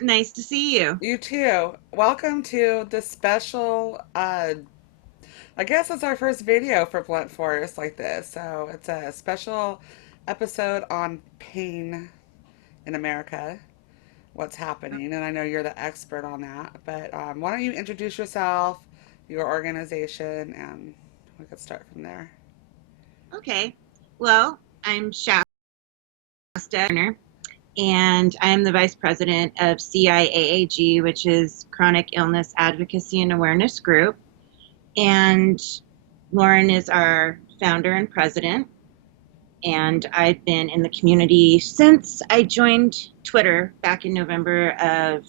Nice to see you. You too. Welcome to the special, I guess it's our first video for Blunt Force like this. So it's a special episode on pain in America, what's happening. And I know you're the expert on that. But why don't you introduce yourself, your organization, and we could start from there. Okay. Well, I'm Shasta Harner, and I am the Vice President of CIAAG, which is Chronic Illness Advocacy and Awareness Group. And Lauren is our founder and president. And I've been in the community since I joined Twitter back in November of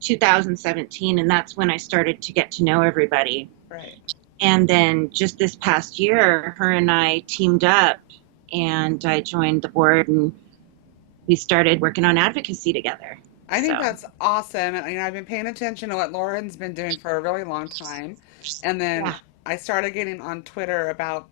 2017. And that's when I started to get to know everybody. Right. And then just this past year, her and I teamed up and I joined the board and we started working on advocacy together. I think So, that's awesome. And I've been paying attention to what Lauren's been doing for a really long time. And then yeah. I started getting on Twitter about,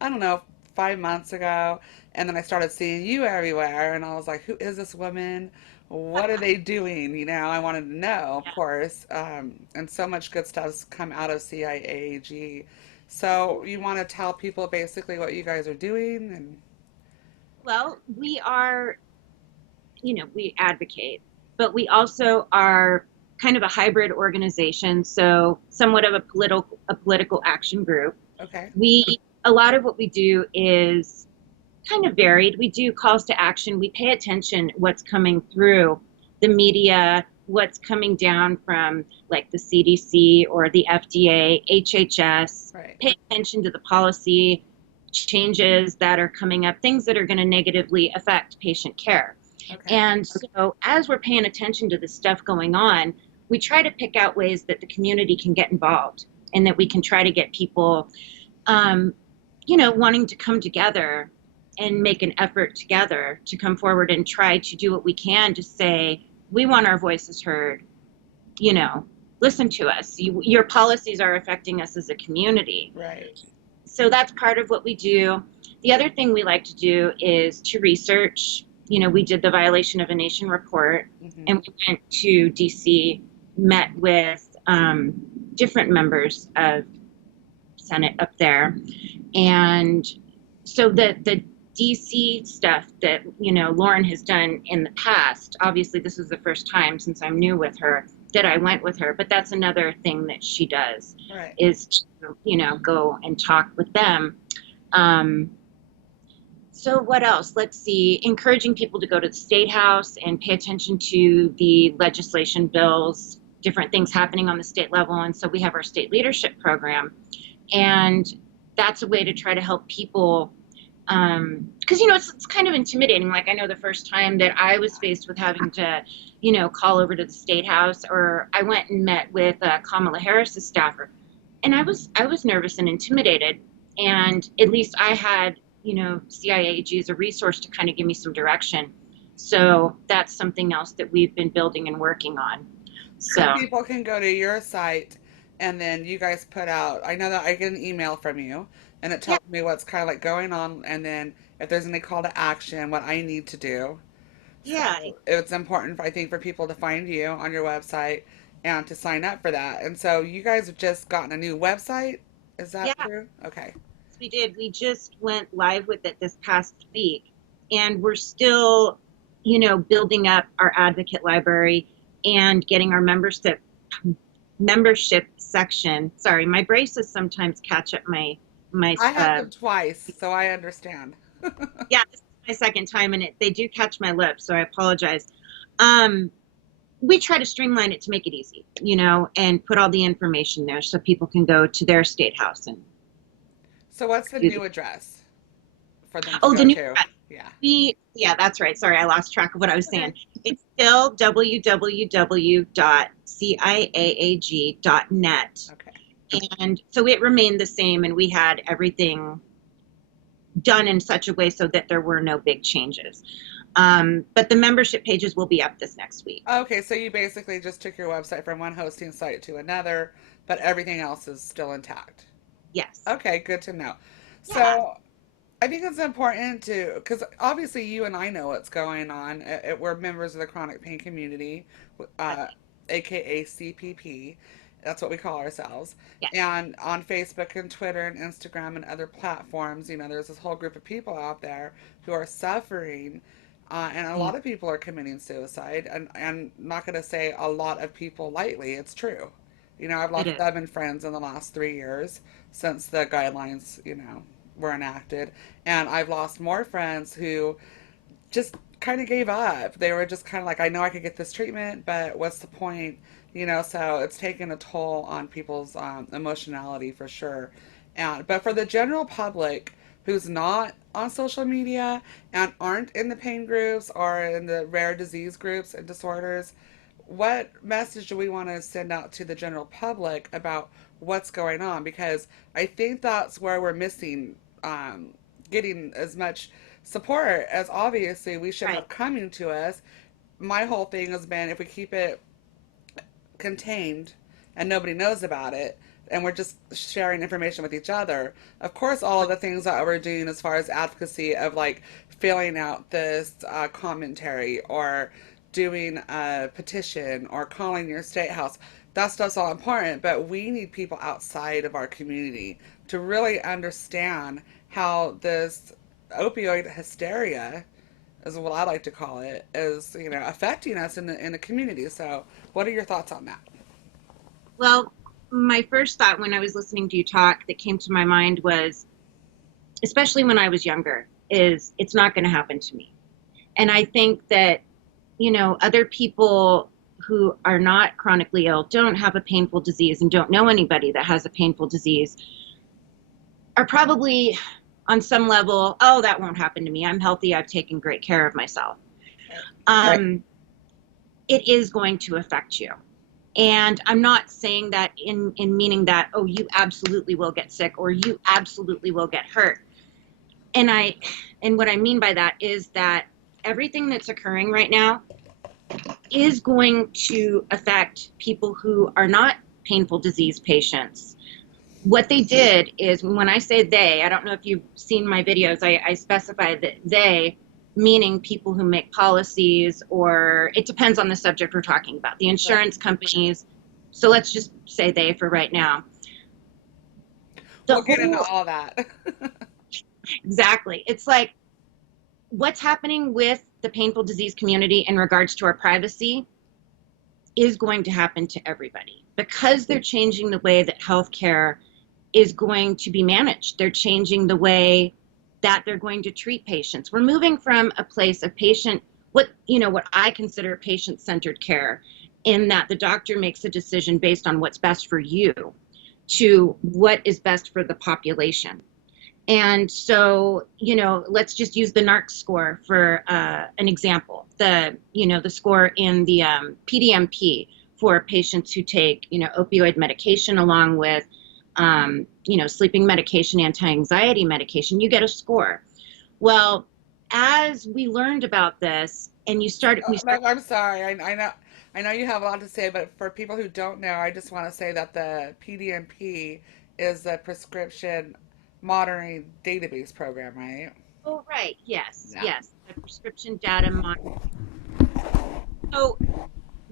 I don't know, 5 months ago. And then I started seeing you everywhere. And I was like, who is this woman? What are they doing? I wanted to know, of Yeah. course. And so much good stuff's come out of CIAAG. So you want to tell people basically what you guys are doing? And Well, we advocate, but we also are kind of a hybrid organization. So somewhat of a political action group. okay, A lot of what we do is kind of varied. We do calls to action. We pay attention what's coming through the media, what's coming down from like the CDC or the FDA, HHS. right. Pay attention to the policy changes that are coming up, things that are going to negatively affect patient care. Okay. And so as we're paying attention to the stuff going on, we try to pick out ways that the community can get involved and that we can try to get people um, wanting to come together and make an effort together to come forward and try to do what we can to say, we want our voices heard, you know, listen to us. Your policies are affecting us as a community. Right. So that's part of what we do. The other thing we like to do is to research. We did the violation of a nation report Hmm. and we went to DC, met with different members of Senate up there. And so the DC stuff that, Lauren has done in the past, obviously this is the first time since I'm new with her that I went with her, but that's another thing that she does Right. is to, go and talk with them. Um, so what else? Let's see, encouraging people to go to the State House and pay attention to the legislation bills, different things happening on the state level. And so we have our state leadership program, and that's a way to try to help people because it's kind of intimidating. Like I know the first time that I was faced with having to call over to the state house, or I went and met with Kamala Harris's staffer, and I was nervous and intimidated, and at least I had CIAG as a resource to kind of give me some direction. So that's something else that we've been building and working on. So So people can go to your site and then you guys put out, I know that I get an email from you and it yeah, tells me what's kind of like going on and then if there's any call to action, what I need to do. So yeah, it's important, I think, for people to find you on your website and to sign up for that. And so you guys have just gotten a new website. Is that yeah. true? Okay. We did. We just went live with it this past week, and we're still, building up our advocate library and getting our membership section. Sorry, my braces sometimes catch up my I had them twice, so I understand. yeah. This is my second time, and they do catch my lips, so I apologize. Um, we try to streamline it to make it easy, and put all the information there so people can go to their state house and So what's the do new the. address for them to Oh, go the new. to? Yeah. Yeah, that's right. Sorry, I lost track of what I was saying. It's still www.ciaag.net. Okay. And so it remained the same, and we had everything done in such a way so that there were no big changes. But the membership pages will be up this next week. Okay, so you basically just took your website from one hosting site to another, but everything else is still intact. Yes. Okay, good to know. Yeah. So I think it's important to, because obviously you and I know what's going on. We're members of the chronic pain community, uh, aka CPP. That's what we call ourselves. Yes. And on Facebook and Twitter and Instagram and other platforms, there's this whole group of people out there who are suffering. And a Mm, lot of people are committing suicide. And I'm not going to say a lot of people lightly. It's true. I've it lost is. 7 friends in the last 3 years since the guidelines, were enacted. And I've lost more friends who just kind of gave up. They were just kind of like, I know I could get this treatment, but what's the point? So it's taken a toll on people's emotionality for sure. But for the general public who's not on social media and aren't in the pain groups or in the rare disease groups and disorders, what message do we want to send out to the general public about what's going on? Because I think that's where we're missing um, getting as much support as obviously we should Right. have coming to us. My whole thing has been if we keep it contained and nobody knows about it and we're just sharing information with each other, of course all of the things that we're doing as far as advocacy of like filling out this commentary or doing a petition or calling your state house, that stuff's all important, but we need people outside of our community to really understand how this opioid hysteria is what I like to call it, is affecting us in the community. So, what are your thoughts on that? Well, my first thought when I was listening to you talk that came to my mind was, especially when I was younger, is it's not going to happen to me. And I think that, other people who are not chronically ill, don't have a painful disease, and don't know anybody that has a painful disease, are probably on some level, oh, that won't happen to me. I'm healthy. I've taken great care of myself. Right. Um, it is going to affect you. And I'm not saying that in meaning that, oh, you absolutely will get sick or you absolutely will get hurt. And what I mean by that is that everything that's occurring right now is going to affect people who are not painful disease patients. What they did is, when I say they, I don't know if you've seen my videos, I specify that they, meaning people who make policies, or it depends on the subject we're talking about, the Right. insurance companies. So let's just say they for right now. The We'll get into whole, all that. exactly. It's like what's happening with the painful disease community in regards to our privacy is going to happen to everybody because they're changing the way that healthcare is going to be managed. They're changing the way that they're going to treat patients. We're moving from a place of what I consider patient-centered care, in that the doctor makes a decision based on what's best for you, to what is best for the population. And so, let's just use the NARC score for an example. The score in the PDMP for patients who take, opioid medication along with, sleeping medication, anti-anxiety medication, you get a score. Well, as we learned about this, and we No, started, I'm sorry. I know you have a lot to say, but for people who don't know, I just want to say that the PDMP is the prescription monitoring database program, right? oh, right, yes, Yeah. yes, the prescription data monitoring. So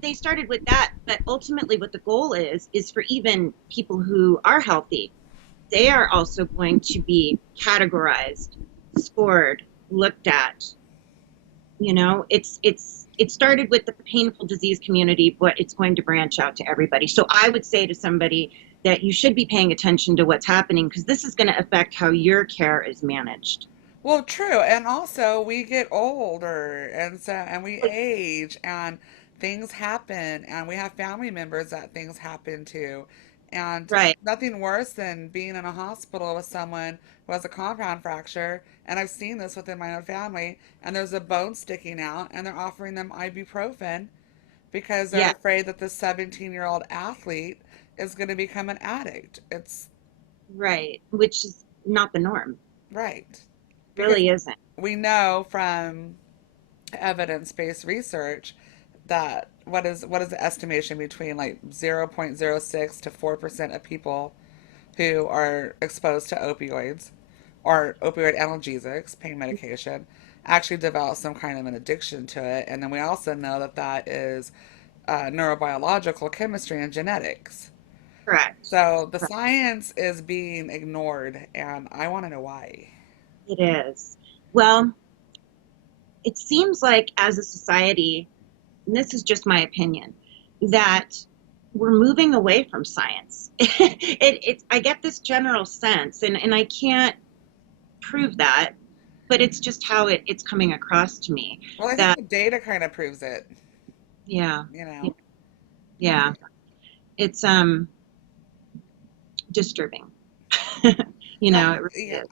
they started with that, but ultimately what the goal is for even people who are healthy, they are also going to be categorized, scored, looked at. It started with the painful disease community, but it's going to branch out to everybody. So I would say to somebody that you should be paying attention to what's happening, because this is going to affect how your care is managed. Well, true, and also we get older, and we age, and things happen, and we have family members that things happen to, and Right. nothing worse than being in a hospital with someone who has a compound fracture, and I've seen this within my own family, and there's a bone sticking out, and they're offering them ibuprofen because they're Yeah. afraid that the 17-year-old athlete is going to become an addict. It's Right. Which is not the norm. right. Because Really isn't. we know from evidence-based research that what is the estimation between like 0.06 to 4% of people who are exposed to opioids or opioid analgesics, pain medication, actually develop some kind of an addiction to it. And then we also know that that is neurobiological chemistry and genetics. Correct. So the Correct. science is being ignored, and I want to know why. It is. Well, it seems like as a society, and this is just my opinion, that we're moving away from science. I get this general sense, and I can't prove that, but it's just how it's coming across to me. Well, I think That the data kind of proves it, yeah, you yeah, know. yeah. It's disturbing. It really Yeah. is.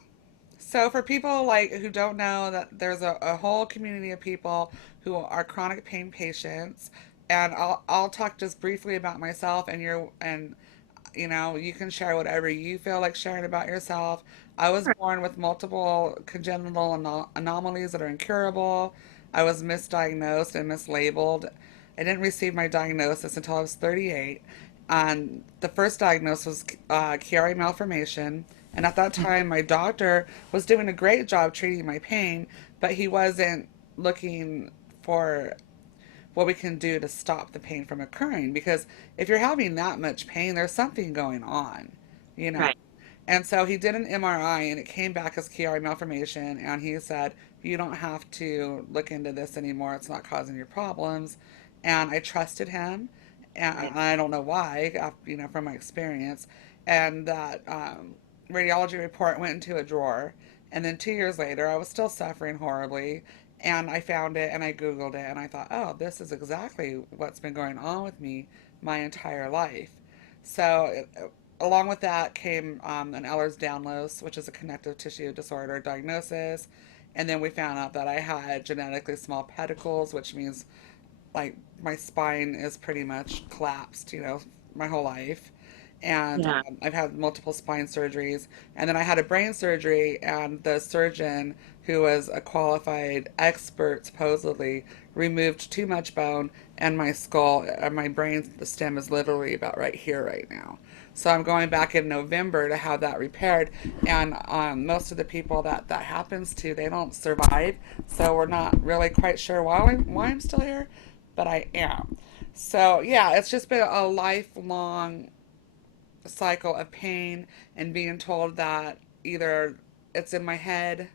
So for people like who don't know that there's a whole community of people who are chronic pain patients, and I'll talk just briefly about myself and you can share whatever you feel like sharing about yourself. I was born with multiple congenital anomalies that are incurable. I was misdiagnosed and mislabeled. I didn't receive my diagnosis until I was 38. And the first diagnosis was Chiari malformation. And at that time, my doctor was doing a great job treating my pain, but he wasn't looking for what we can do to stop the pain from occurring. Because if you're having that much pain, there's something going on, you know. Right. And so he did an MRI and it came back as Chiari malformation. And he said, you don't have to look into this anymore. It's not causing your problems. And I trusted him. And Right. I don't know why, from my experience. And that radiology report went into a drawer. And then 2 years later, I was still suffering horribly. And I found it and I Googled it and I thought, oh, this is exactly what's been going on with me my entire life. So, along with that came an Ehlers-Danlos, which is a connective tissue disorder diagnosis. And then we found out that I had genetically small pedicles, which means like my spine is pretty much collapsed, my whole life. And Yeah. I've had multiple spine surgeries. And then I had a brain surgery, and the surgeon, who was a qualified expert, supposedly, removed too much bone, and my skull, my brain, the stem is literally about right here right now. So I'm going back in November to have that repaired, and most of the people that happens to, they don't survive. So we're not really quite sure why I'm still here, but I am. So yeah, it's just been a lifelong cycle of pain and being told that either it's in my head,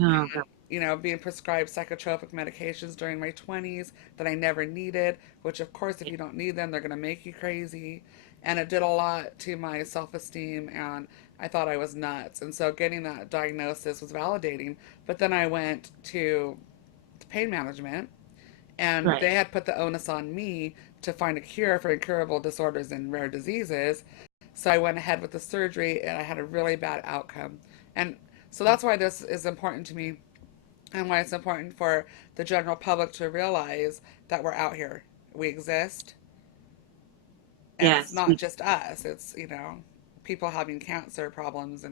Oh, God. being prescribed psychotropic medications during my 20s that I never needed, which, of course, if you don't need them, they're going to make you crazy. And it did a lot to my self esteem, and I thought I was nuts. And so getting that diagnosis was validating. But then I went to pain management, and Right. they had put the onus on me to find a cure for incurable disorders and rare diseases. So I went ahead with the surgery and I had a really bad outcome. And so that's why this is important to me and why it's important for the general public to realize that we're out here. We exist, and it's Yes. not just us. It's, people having cancer problems,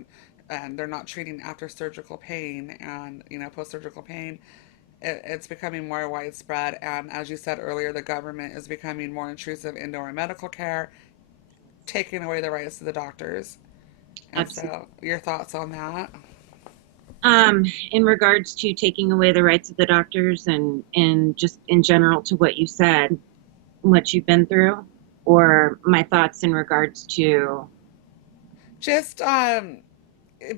and they're not treating after surgical pain and, post surgical pain. It's becoming more widespread. And as you said earlier, the government is becoming more intrusive into our medical care, taking away the rights of the doctors. And Absolutely. so, your thoughts on that? In regards to taking away the rights of the doctors and just in general to what you said, what you've been through, or my thoughts in regards to, Just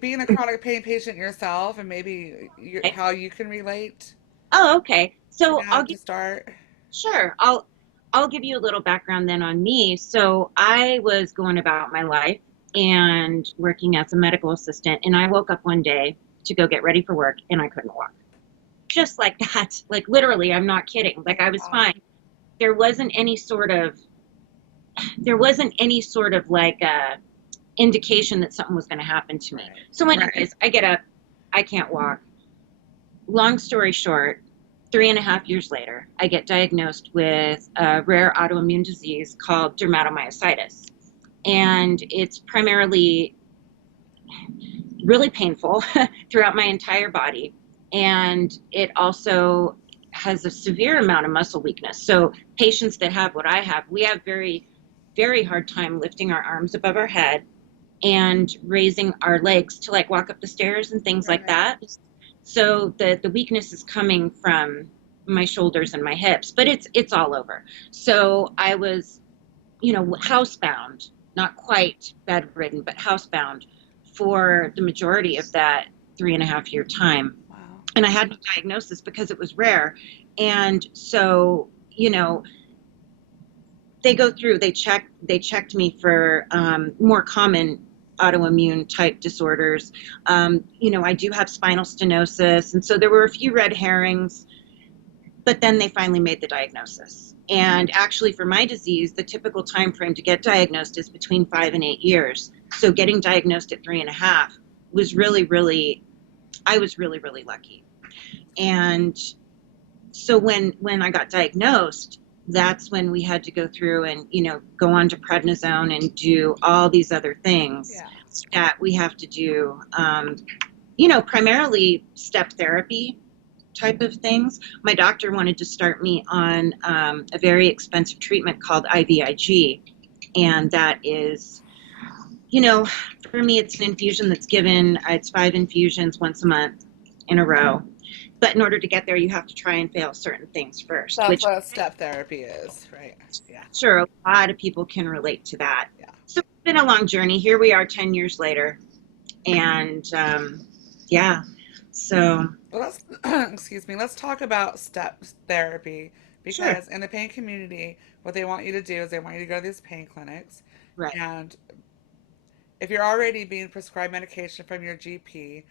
being a chronic pain patient yourself, and maybe okay. how you can relate Oh, okay. to So that to start. sure, I'll give you a little background then on me. So I was going about my life and working as a medical assistant, and I woke up one day to go get ready for work and I couldn't walk. Just like that. Like literally, I'm not kidding. Like Oh, I was wow. fine. There wasn't any sort of there wasn't any sort of like indication that something was going to happen to me. Right. So anyways, I get up, I can't walk. Long story short, 3.5 years later, I get diagnosed with a rare autoimmune disease called dermatomyositis. And it's primarily really painful throughout my entire body. And it also has a severe amount of muscle weakness. So patients that have what I have, we have very, very hard time lifting our arms above our head. and raising our legs to like walk up the stairs and things like Right. that. So the weakness is coming from my shoulders and my hips, but it's all over. So I was, housebound, not quite bedridden, but housebound for the majority of that 3.5 year time. Wow. And I had no diagnosis because it was rare. And so, they go through, they checked me for more common autoimmune type disorders. I do have spinal stenosis. And so there were a few red herrings, but then they finally made the diagnosis. And actually, for my disease, the typical time frame to get diagnosed is between 5 and 8 years. So getting diagnosed at 3.5 was really, really, I was really, really lucky. And so when I got diagnosed, that's when we had to go through and go on to prednisone and do all these other things Yeah. that we have to do. Primarily step therapy type of things. My doctor wanted to start me on a very expensive treatment called IVIG, and that is, for me, it's an infusion that's given. It's 5 infusions once a month in a row. But in order to get there, you have to try and fail certain things first, That's which what step therapy is, right? Yeah. sure a lot of people can relate to that. Yeah. So it's been a long journey. Here we are 10 years later. And yeah, so Well, let's excuse me. Let's talk about step therapy sure. because in the pain community, what they want you to do is they want you to go to these pain clinics, Right. and if you're already being prescribed medication from your GP,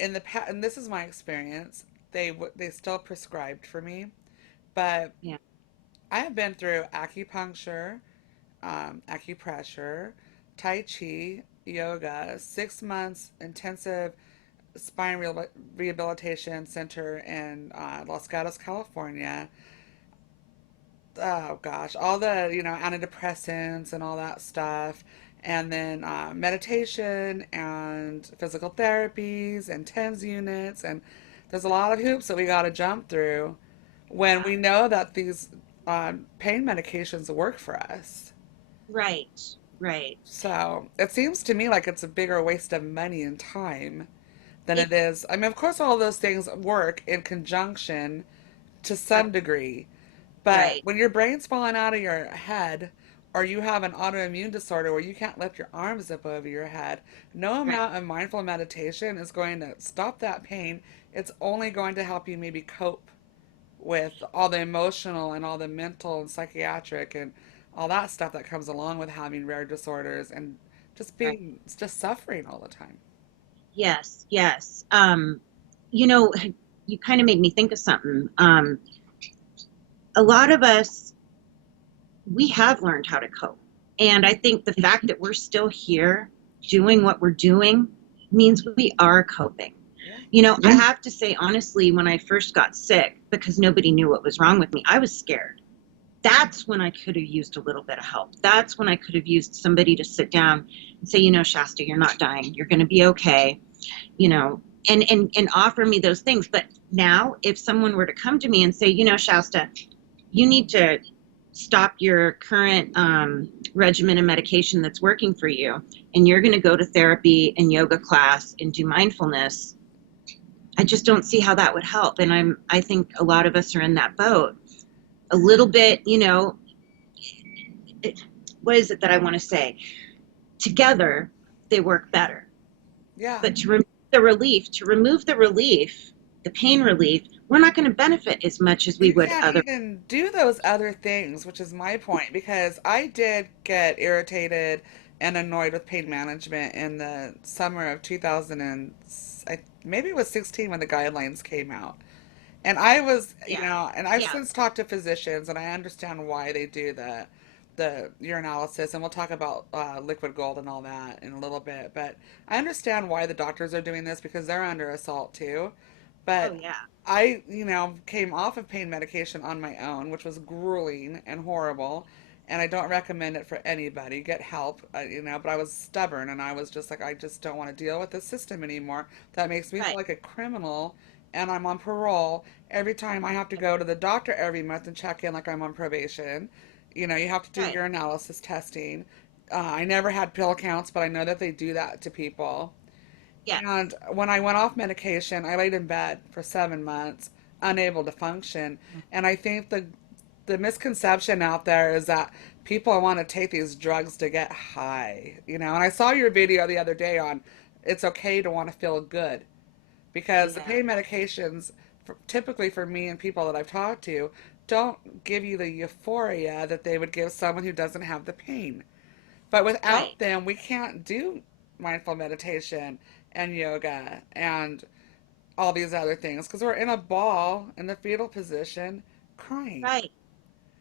and this is my experience, they still prescribed for me, but Yeah. I have been through acupuncture, acupressure, Tai Chi, yoga, 6 months intensive spine rehabilitation center in Los Gatos, California. Oh gosh, all the antidepressants and all that stuff, and then meditation and physical therapies and TENS units, and there's a lot of hoops that we got to jump through when Yeah. we know that these pain medications work for us. Right. Right. So it seems to me like it's a bigger waste of money and time than It, it is. I mean, of course, all those things work in conjunction to right. some degree, but Right. when your brain's falling out of your head, or you have an autoimmune disorder where you can't lift your arms up over your head, no Right. amount of mindful meditation is going to stop that pain. It's only going to help you maybe cope with all the emotional and all the mental and psychiatric and all that stuff that comes along with having rare disorders and Right. just suffering all the time. Yes. Yes. You know, you kind of made me think of something. A lot of us, we have learned how to cope. And I think the fact that we're still here doing what we're doing means we are coping. Yeah. I have to say, honestly, when I first got sick, because nobody knew what was wrong with me, I was scared. That's when I could have used a little bit of help. That's when I could have used somebody to sit down and say, Shasta, you're not dying. You're going to be okay, and offer me those things. But now, if someone were to come to me and say, Shasta, you need to stop your current regimen of medication that's working for you, and you're going to go to therapy and yoga class and do mindfulness. I just don't see how that would help. And I think a lot of us are in that boat. A little bit, what is it that I want to say? Together, they work better. Yeah. But to remove the relief, the pain relief, we're not going to benefit as much as we You would can't other. even do those other things, which is my point, because I did get irritated and annoyed with pain management in the summer of 2000 and maybe it was 16 when the guidelines came out. And I was, Yeah, and I've yeah, since talked to physicians and I understand why they do the urinalysis, and we'll talk about liquid gold and all that in a little bit. But I understand why the doctors are doing this because they're under assault too. oh But yeah, I, came off of pain medication on my own, which was grueling and horrible. And I don't recommend it for anybody. Get help, but I was stubborn and I was just like, I just don't want to deal with this system anymore. That makes me feel right, like a criminal and I'm on parole every time I have to go to the doctor every month and check in like I'm on probation. You have to do right, your analysis testing. I never had pill counts, but I know that they do that to people. Yes. And when I went off medication, I laid in bed for 7 months, unable to function. And I think the misconception out there is that people want to take these drugs to get high, you know. And I saw your video the other day on it's okay to want to feel good because the Yeah. pain medications, typically for me and people that I've talked to, don't give you the euphoria that they would give someone who doesn't have the pain. But Right. without them, we can't do mindful meditation and yoga and all these other things because we're in a ball in the fetal position crying Right.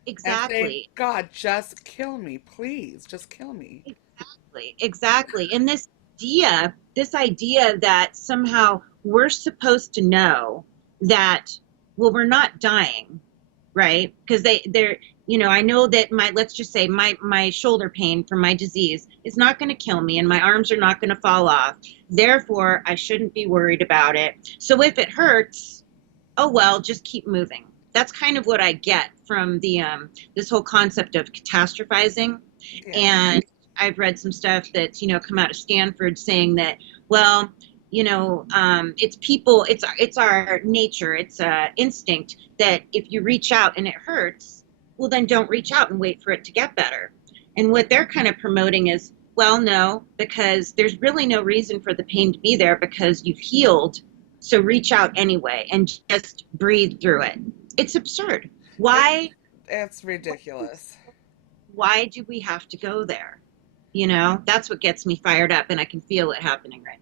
and saying, Exactly. God, just kill me, please, just kill me. Exactly. Exactly. And this idea that somehow we're supposed to know that, well, we're not dying, right? Because they're, I know that let's just say my shoulder pain from my disease is not going to kill me and my arms are not going to fall off. Therefore, I shouldn't be worried about it. So if it hurts, oh well, just keep moving. That's kind of what I get from the this whole concept of catastrophizing. Yeah. And I've read some stuff that's come out of Stanford saying that, well, it's people, it's our nature, it's instinct that if you reach out and it hurts, well then don't reach out and wait for it to get better. And what they're kind of promoting is, well, no, because there's really no reason for the pain to be there because you've healed. So reach out anyway and just breathe through it. It's absurd. It, Why it's ridiculous. why do we have to go there? That's what gets me fired up, and I can feel it happening right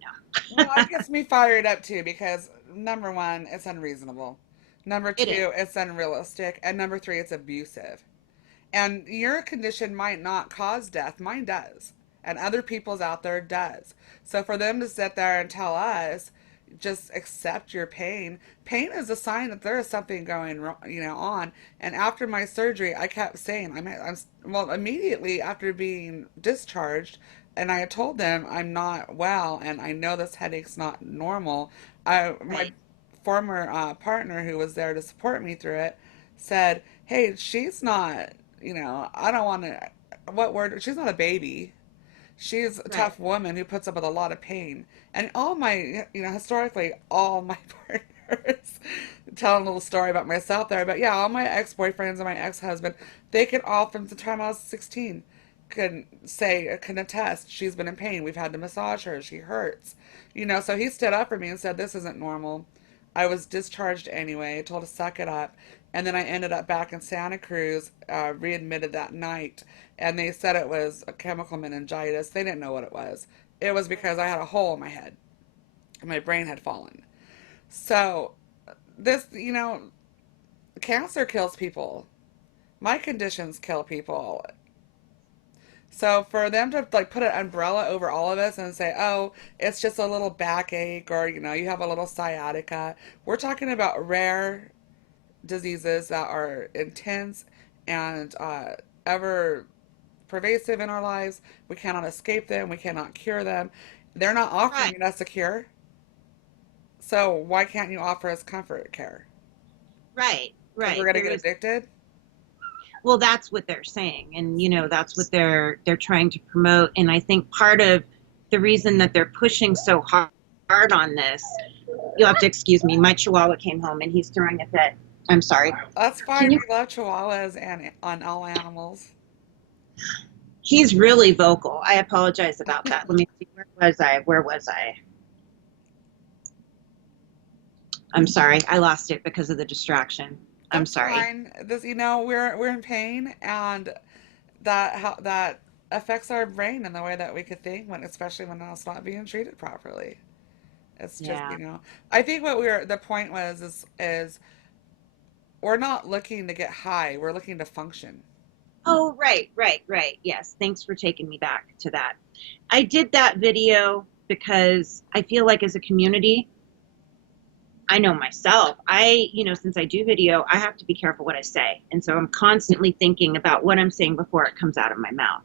Well, now. it gets me fired up too because number one, it's unreasonable. Number It is. two, it's unrealistic. And number three, it's abusive. And your condition might not cause death, mine does. And other people's out there does. So for them to sit there and tell us, just accept your pain. Pain is a sign that there is something going wrong, on. And after my surgery, I kept saying, well, immediately after being discharged, and I had told them I'm not well, and I know this headache's not normal. My Right. former partner who was there to support me through it said, "Hey, she's not, I don't want to, what word, she's not a baby. She's a Right. tough woman who puts up with a lot of pain." And all my, historically, all my partners, telling a little story about myself there, but yeah, all my ex-boyfriends and my ex-husband, they can all, from the time I was 16, can attest, she's been in pain. We've had to massage her. She hurts. So he stood up for me and said, this isn't normal. I was discharged anyway, told to suck it up. And then I ended up back in Santa Cruz, readmitted that night. And they said it was a chemical meningitis. They didn't know what it was. It was because I had a hole in my head. And my brain had fallen. So, this, cancer kills people. My conditions kill people. So for them to like put an umbrella over all of us and say, "Oh, it's just a little backache," or you have a little sciatica, we're talking about rare diseases that are intense and ever pervasive in our lives. We cannot escape them. We cannot cure them. They're not Right. offering us a cure. So why can't you offer us comfort care? Right. Because we're Right. going to There get is. addicted? Well, that's what they're saying, and that's what they're trying to promote. And I think part of the reason that they're pushing so hard on this, you'll have to excuse me. My Chihuahua came home and he's throwing a fit. I'm sorry. That's Can fine. you? We love chihuahuas and on all animals. He's really vocal. I apologize about that. Let me see. Where was I? Where was I? I'm sorry. I lost it because of the distraction. I'm That's sorry. fine. This, we're in pain, and that affects our brain and the way that we could think when, especially when it's not being treated properly. It's just, Yeah. I think what the point was is we're not looking to get high. We're looking to function. Oh, right, right, right. Yes. Thanks for taking me back to that. I did that video because I feel like as a community, I know myself. Since I do video, I have to be careful what I say. And so I'm constantly thinking about what I'm saying before it comes out of my mouth.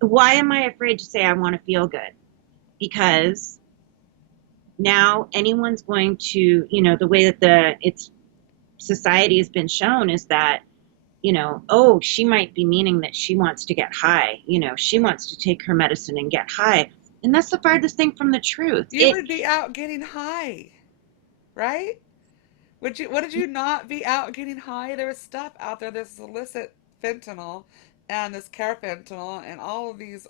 Why am I afraid to say I want to feel good? Because now anyone's going to, the way that it's society has been shown is that oh, she might be meaning that she wants to get high. She wants to take her medicine and get high. And that's the farthest thing from the truth. You would be out getting high, right? Would you not be out getting high? There was stuff out there, this illicit fentanyl and this carfentanil and all of these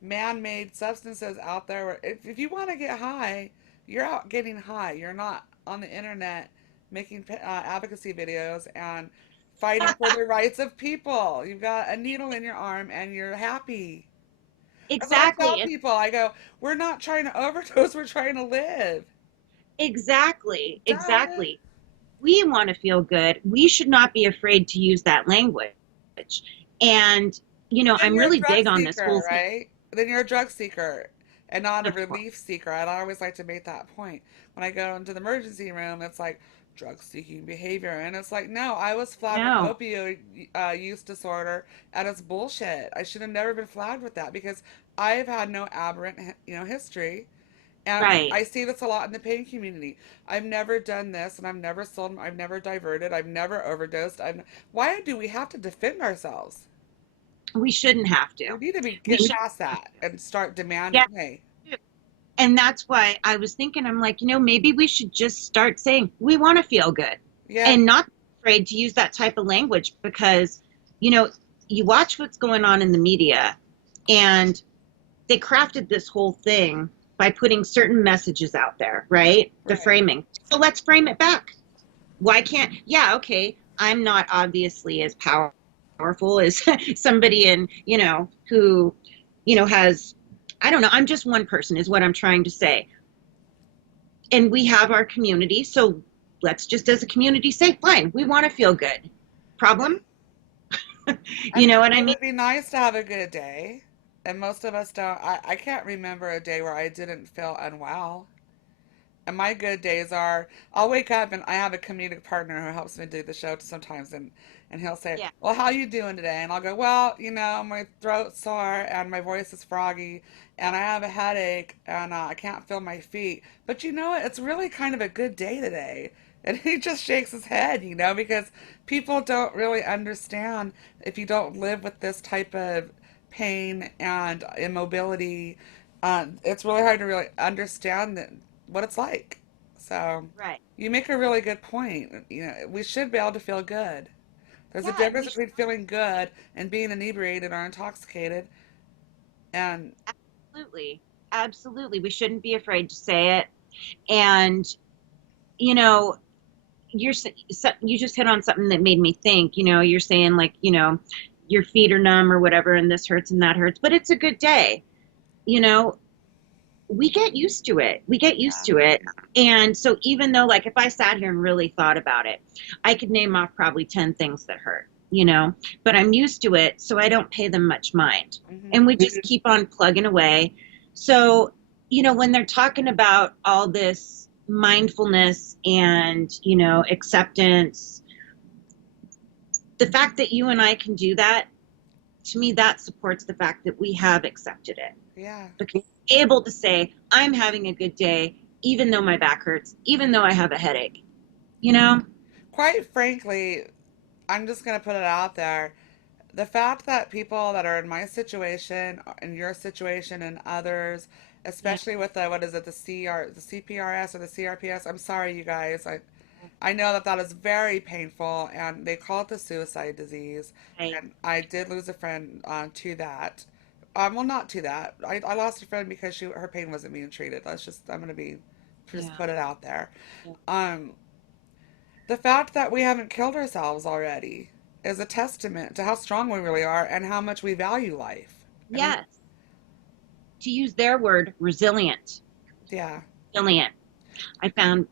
man-made substances out there. Where if you want to get high, you're out getting high. You're not on the internet making advocacy videos and fighting for the rights of people. You've got a needle in your arm and you're happy. That's what I tell Exactly. people. I go, we're not trying to overdose. We're trying to live. Exactly. Duh. Exactly. We want to feel good. We should not be afraid to use that language. And, Then I'm you're a really drug big on this whole seeker, thing. right? Then you're a drug seeker and not a Of course. relief seeker. I'd always like to make that point. When I go into the emergency room, it's like drug seeking behavior. And it's like, no, I was flagged with No. opioid use disorder, and it's bullshit. I should have never been flagged with that because I've had no aberrant, history. And Right. I see this a lot in the pain community. I've never done this, and I've never sold, I've never diverted, I've never overdosed. Why do we have to defend ourselves? We shouldn't have to. We need to be We get shouldn't past have that to. and start Yeah. demanding, hey, And that's why I was thinking, I'm like, maybe we should just start saying we want to feel good yeah, and not be afraid to use that type of language because, you know, you watch what's going on in the media and they crafted this whole thing by putting certain messages out there, right? The right. framing. So let's frame it back. Why can't, yeah, okay, I'm not obviously as powerful as somebody who, has, I don't know, I'm just one person, is what I'm trying to say. And we have our community. So let's just, as a community, say, fine, we want to feel good. Yeah. Problem? I You mean, know what I it mean? would be nice to have a good day. And most of us don't. I can't remember a day where I didn't feel unwell. And my good days are I'll wake up and I have a comedic partner who helps me do the show sometimes and he'll say, Yeah. "Well, how you doing today?" And I'll go, "Well, my throat's sore and my voice is froggy and I have a headache and I can't feel my feet. But you know what? It's really kind of a good day today." And he just shakes his head, because people don't really understand if you don't live with this type of pain and immobility. It's really hard to really understand what it's like. So Right. you make a really good point. We should be able to feel good. There's a Yeah. And difference we should between feeling good and being inebriated or intoxicated. And absolutely, absolutely, we shouldn't be afraid to say it. And, you know, you just hit on something that made me think. You're saying, like, your feet are numb or whatever and this hurts and that hurts, but it's a good day. you know we get used to it. We get used yeah, to it. And so, even though, like, if I sat here and really thought about it, I could name off probably 10 things that hurt, but I'm used to it, so I don't pay them much mind. hmm And we just keep on plugging away. So, when they're talking about all this mindfulness and, acceptance, the fact that you and I can do that, to me, that supports the fact that we have accepted it. yeah. Because able to say, I'm having a good day, even though my back hurts, even though I have a headache, you know? Quite frankly, I'm just gonna put it out there. The fact that people that are in my situation, in your situation, and others, Yeah. especially with the what is it, the CPRS or the CRPS. I'm sorry, you guys. I know that that is very painful, and they call it the suicide disease. Right. And I did lose a friend to that. Well, not to that. I lost a friend because her pain wasn't being treated. I'm gonna just Yeah. put it out there. Yeah. Um, the fact that we haven't killed ourselves already is a testament to how strong we really are and how much we value life. I mean, Yes. To use their word, resilient. yeah, Resilient. I found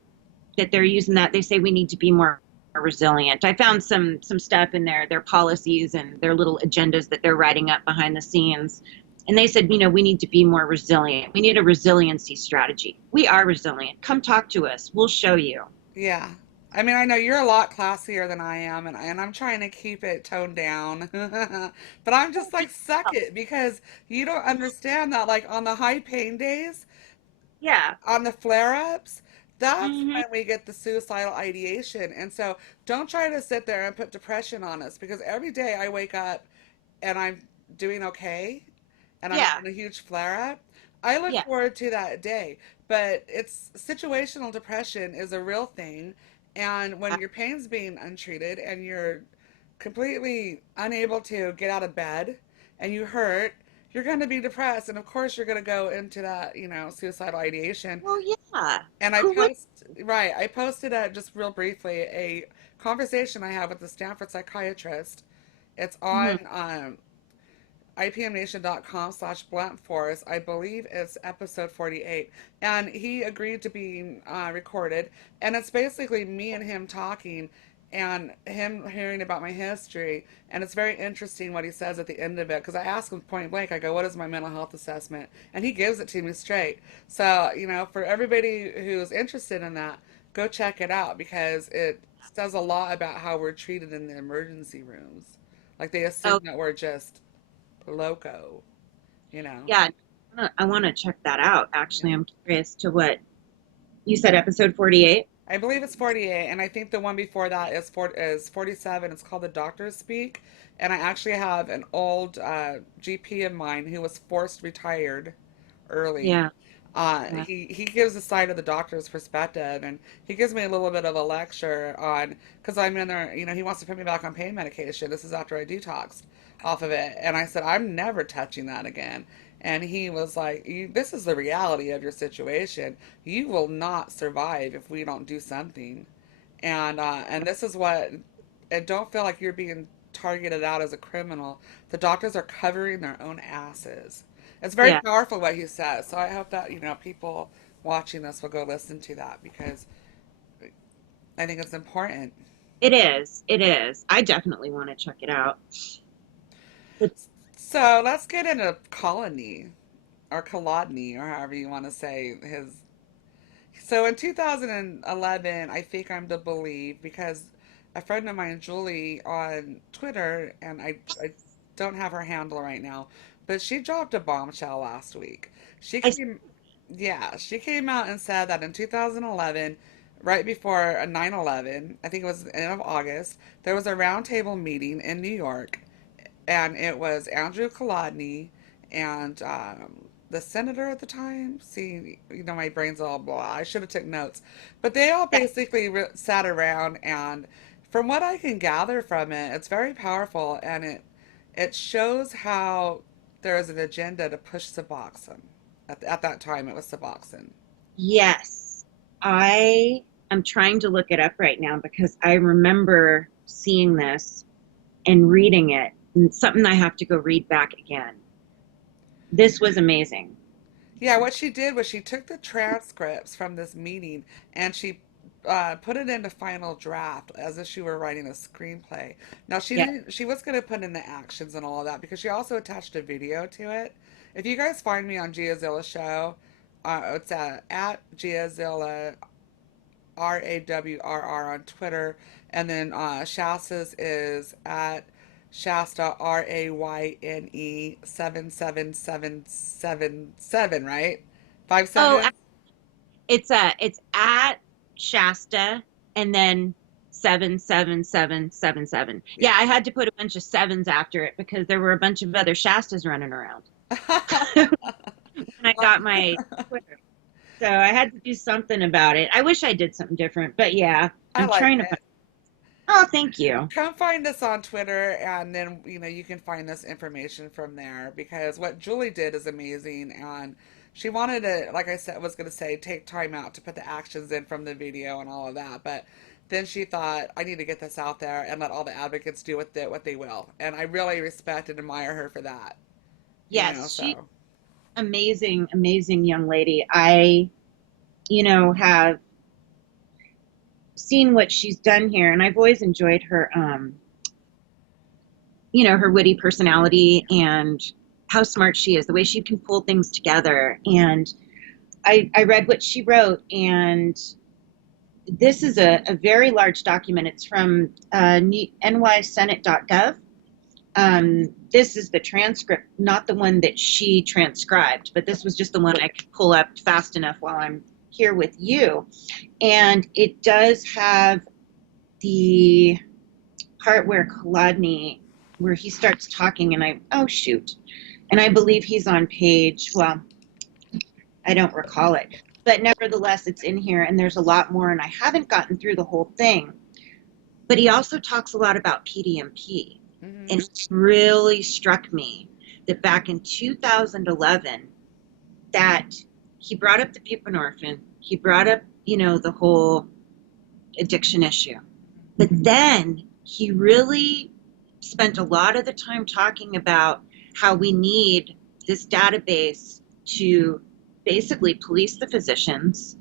that they're using that. They say we need to be more resilient. I found some stuff in their policies and their little agendas that they're writing up behind the scenes. And they said, we need to be more resilient. We need a resiliency strategy. We are resilient. Come talk to us. We'll show you. yeah. I mean, I know you're a lot classier than I am, and I'm trying to keep it toned down. But I'm just like, suck it, because you don't understand that, like, on the high pain days, Yeah. on the flare ups, that's Hmm. when we get the suicidal ideation. And so don't try to sit there and put depression on us, because every day I wake up and I'm doing okay and I'm not Yeah. in a huge flare up. I look Yeah. forward to that day. But it's situational depression is a real thing. And when your pain's being untreated and you're completely unable to get out of bed and you hurt, you're going to be depressed. And of course, you're going to go into that, suicidal ideation. Well, yeah. And Who would? I posted just real briefly a conversation I had with the Stanford psychiatrist. It's Hmm. on ipmnation.com/blunt force. I believe it's episode 48. And he agreed to be recorded. And it's basically me and him talking and him hearing about my history. And it's very interesting what he says at the end of it. Because I asked him point blank, I go, what is my mental health assessment? And he gives it to me straight. So, for everybody who's interested in that, go check it out, because it says a lot about how we're treated in the emergency rooms. Like they assume Oh, that we're just loco, you know. yeah. I want to check that out. Actually, Yeah. I'm curious to what you said. Episode 48. I believe it's 48, and I think the one before that is 47. It's called The Doctors Speak, and I actually have an old GP of mine who was forced retired early. Yeah. Yeah. He gives the side of the doctor's perspective, and he gives me a little bit of a lecture on, because I'm in there. He wants to put me back on pain medication. This is after I detoxed off of it, and I said I'm never touching that again. And he was like, "This is the reality of your situation. You will not survive if we don't do something." And this is what. And don't feel like you're being targeted out as a criminal. The doctors are covering their own asses. It's very Yeah. powerful what he says. So I hope that, people watching this will go listen to that, because I think it's important. It is. It is. I definitely want to check it out. But So let's get into Colony, or Kolodny, or however you want to say his. So in 2011, I think I'm to believe, because a friend of mine, Julie, on Twitter, and I don't have her handle right now, but she dropped a bombshell last week. She I, came, yeah, she came out and said that in 2011, right before a 9/11, I think it was the end of August, there was a roundtable meeting in New York, and it was Andrew Kolodny and the senator at the time. See, my brain's all blah. I should have took notes, but they all yeah. basically sat around, and from what I can gather from it, it's very powerful, and it shows how there is an agenda to push Suboxone. At that time, it was Suboxone. Yes. I am trying to look it up right now because I remember seeing this and reading it. And it's something I have to go read back again. This was amazing. Yeah, what she did was she took the transcripts from this meeting and she put it into final draft as if she were writing a screenplay. Now she Yeah. didn't. She was going to put in the actions and all of that, because she also attached a video to it. If you guys find me on Giazilla Show, it's at Giazilla Rawrr on Twitter, and then Shasta's is at Shasta RAYNE 77777, right? Five Oh, seven. it's at Shasta and then 77777. Yeah. Yeah, I had to put a bunch of sevens after it because there were a bunch of other Shastas running around when I Well, got my Twitter. So I had to do something about it. I wish I did something different, but yeah, I I'm like trying to. it. Oh, thank you. Come find us on Twitter, and then you can find this information from there, because what Julie did is amazing, and she wanted to, like I said, was going to say, take time out to put the actions in from the video and all of that, but then she thought, I need to get this out there and let all the advocates do with it what they will, and I really respect and admire her for that. Yes, she's So amazing, amazing young lady. I, have seen what she's done here, and I've always enjoyed her, her witty personality and how smart she is, the way she can pull things together. And I read what she wrote, and this is a very large document. It's from nysenate.gov. This is the transcript, not the one that she transcribed, but this was just the one I could pull up fast enough while I'm here with you. And it does have the part where Kolodny, where he starts talking, and oh shoot. And I believe he's on page, well, I don't recall it. But nevertheless, it's in here, and there's a lot more, and I haven't gotten through the whole thing. But he also talks a lot about PDMP. Mm-hmm. And it really struck me that back in 2011, that he brought up the buprenorphine, he brought up, the whole addiction issue. But then he really spent a lot of the time talking about how we need this database to basically police the physicians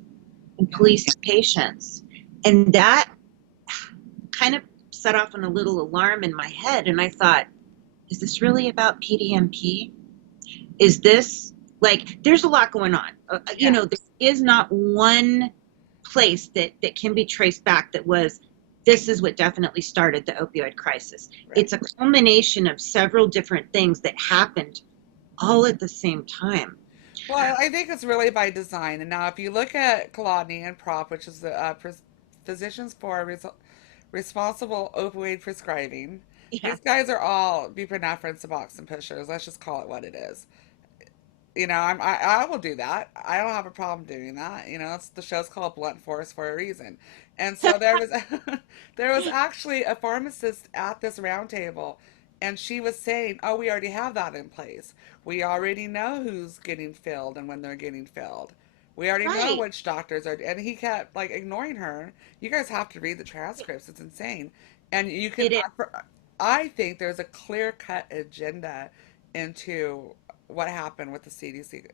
and police the patients. And that kind of set off on a little alarm in my head. And I thought, is this really about PDMP? Is this there's a lot going on. There is not one place that can be traced back that was, this is what definitely started the opioid crisis. Right. It's a culmination of several different things that happened all at the same time. Well, I think it's really by design. And now, if you look at Kolodny and PROP, which is the Physicians for Responsible Opioid Prescribing, these guys are all buprenorphine Suboxone pushers. Let's just call it what it is. I will do that. I don't have a problem doing that. The show's called Blunt Force for a reason. And so there was there was actually a pharmacist at this roundtable, and she was saying, "Oh, we already have that in place. We already know who's getting filled and when they're getting filled. We already know which doctors are." And he kept ignoring her. You guys have to read the transcripts. It's insane. And you can. I think there's a clear-cut agenda into what happened with the CDC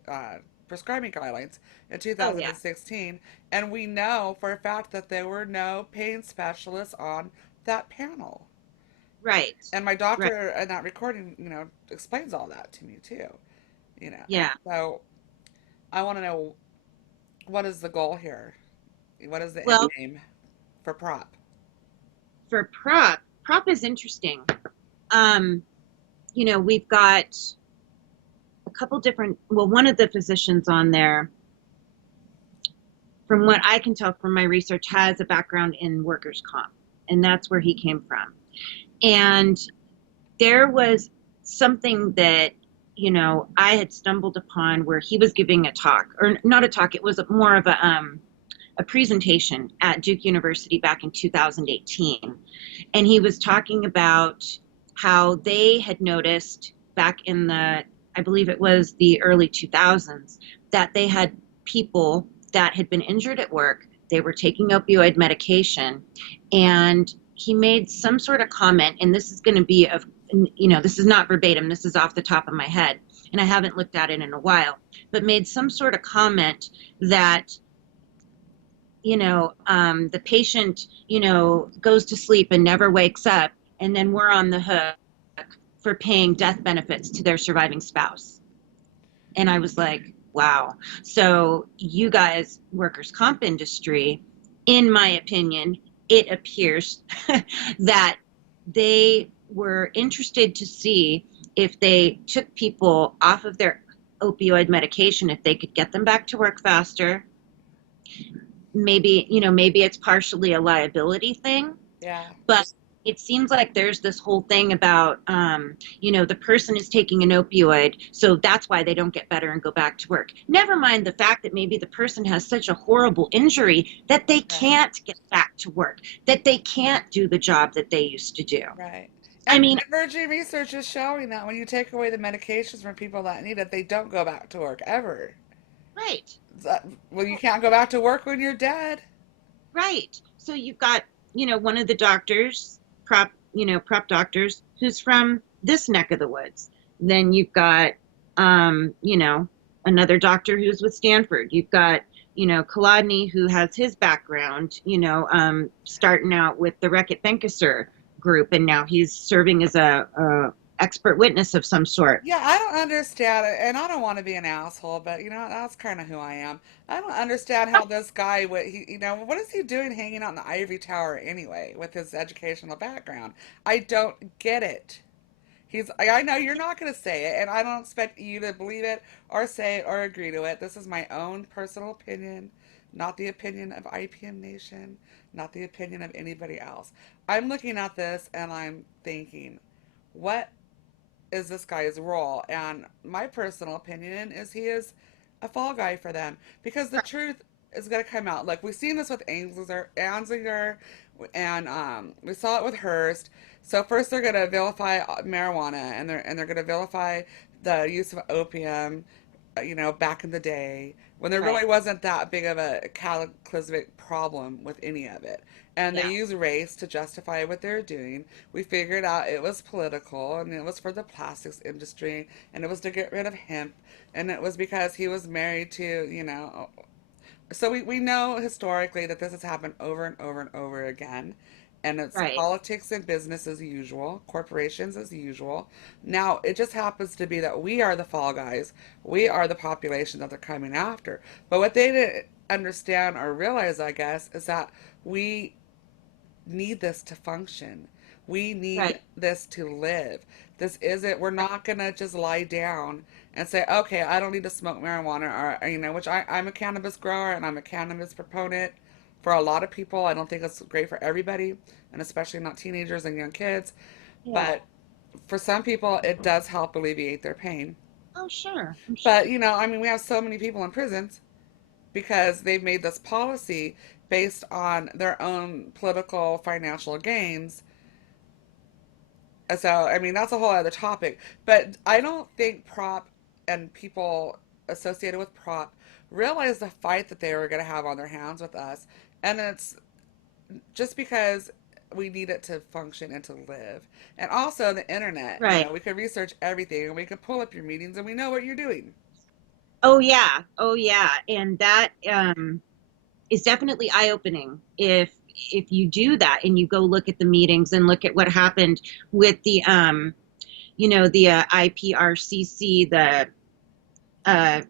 prescribing guidelines in 2016. And we know for a fact that there were no pain specialists on that panel. Right. And my doctor in that recording, explains all that to me too. Yeah. So I want to know, what is the goal here? What is the end game for PROP? For PROP is interesting. We've got a couple different, one of the physicians on there, from what I can tell from my research, has a background in workers' comp, and that's where he came from. And there was something that, I had stumbled upon where he was giving a talk, or not a talk, it was more of a presentation at Duke University back in 2018. And he was talking about how they had noticed back in I believe it was the early 2000s, that they had people that had been injured at work. They were taking opioid medication, and he made some sort of comment, and this is going to be this is not verbatim, this is off the top of my head, and I haven't looked at it in a while, but made some sort of comment that, the patient, goes to sleep and never wakes up, and then we're on the hook for paying death benefits to their surviving spouse. And I was like, wow. So you guys, workers' comp industry, in my opinion, it appears that they were interested to see if they took people off of their opioid medication, if they could get them back to work faster. Maybe it's partially a liability thing. Yeah. But it seems like there's this whole thing about, the person is taking an opioid, so that's why they don't get better and go back to work. Never mind the fact that maybe the person has such a horrible injury that they can't get back to work, that they can't do the job that they used to do. Right. And emerging research is showing that when you take away the medications from people that need it, they don't go back to work ever. Right. Well, you can't go back to work when you're dead. Right. So you've got, one of the doctors, PROP doctors, who's from this neck of the woods. Then you've got, another doctor who's with Stanford. You've got, Kolodny, who has his background, starting out with the Reckitt Benckiser group, and now he's serving as a expert witness of some sort. Yeah, I don't understand it, and I don't want to be an asshole, but that's kind of who I am. I don't understand how this guy what is he doing hanging out in the ivory tower anyway with his educational background? I don't get it. I know you're not going to say it, and I don't expect you to believe it or say it or agree to it. This is my own personal opinion. not the opinion of IPM Nation, not the opinion of anybody else. I'm looking at this and I'm thinking, what is this guy's role? And my personal opinion is he is a fall guy for them because the truth is going to come out. Like we've seen this with Anzinger, and we saw it with Hearst. So first they're going to vilify marijuana, and they're going to vilify the use of opium. Back in the day when there Right. really wasn't that big of a cataclysmic problem with any of it. And they Yeah. use race to justify what they're doing. We figured out it was political and it was for the plastics industry and it was to get rid of hemp and it was because he was married to. So we know historically that this has happened over and over and over again. And it's Right. politics and business as usual, corporations as usual. Now, it just happens to be that we are the fall guys. We are the population that they're coming after. But what they didn't understand or realize, I guess, is that we need this to function. We need Right. this to live. This isn't, we're not going to just lie down and say, okay, I don't need to smoke marijuana which I'm a cannabis grower and I'm a cannabis proponent for a lot of people. I don't think it's great for everybody, and especially not teenagers and young kids. Yeah. But for some people, it does help alleviate their pain. Oh, sure. I'm sure. But, we have so many people in prisons because they've made this policy based on their own political financial gains. So, that's a whole other topic. But I don't think Prop and people associated with Prop realized the fight that they were going to have on their hands with us. And it's just because we need it to function and to live. And also the internet, Right. we could research everything and we could pull up your meetings and we know what you're doing. Oh yeah. Oh yeah. And that is definitely eye-opening if you do that and you go look at the meetings and look at what happened with the the IPRCC, the uh,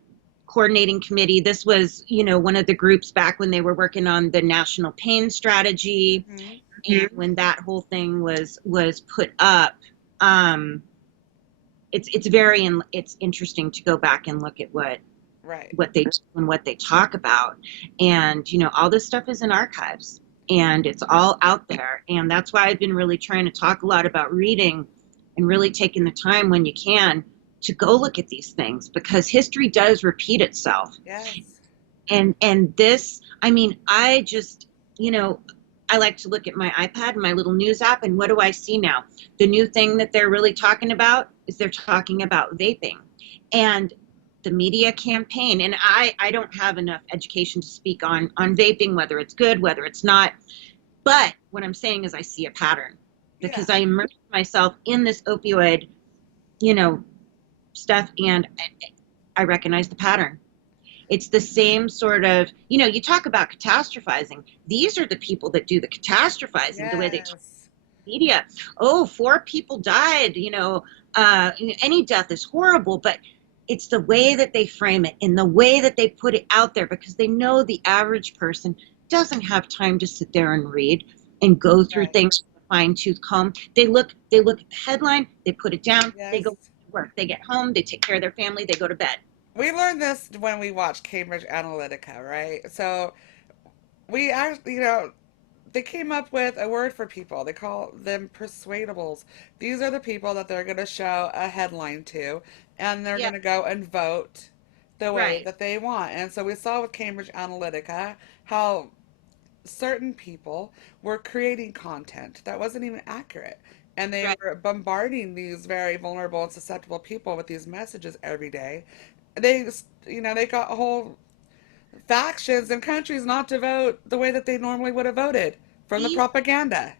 coordinating committee. This was, one of the groups back when they were working on the national pain strategy, Mm-hmm. and when that whole thing was put up. Um, it's interesting to go back and look at Right. what they do and what they talk about, and all this stuff is in archives and it's all out there, and that's why I've been really trying to talk a lot about reading and really taking the time when you can to go look at these things, because history does repeat itself. Yes. And this, I mean, I just, I like to look at my iPad and my little news app, and what do I see now? The new thing that they're really talking about is they're talking about vaping and the media campaign. And I don't have enough education to speak on vaping, whether it's good, whether it's not. But what I'm saying is I see a pattern Yeah. because I immersed myself in this opioid, you know, stuff, and I recognize the pattern. It's the same sort of, you talk about catastrophizing. These are the people that do the catastrophizing, the way they talk Yes. to the media. Oh, 4 people died, any death is horrible, but it's the way that they frame it and the way that they put it out there, because they know the average person doesn't have time to sit there and read and go through Right. things with a fine-tooth comb. They look at the headline, they put it down, they Yes. go to work, they get home, they take care of their family, they go to bed. We learned this when we watched Cambridge Analytica, right? So we actually, they came up with a word for people. They call them persuadables. These are the people that they're going to show a headline to, and they're Yeah, going to go and vote the way right, that they want. And so we saw with Cambridge Analytica how certain people were creating content that wasn't even accurate. And they right. were bombarding these very vulnerable and susceptible people with these messages every day. They, they got whole factions and countries not to vote the way that they normally would have voted from the These propaganda.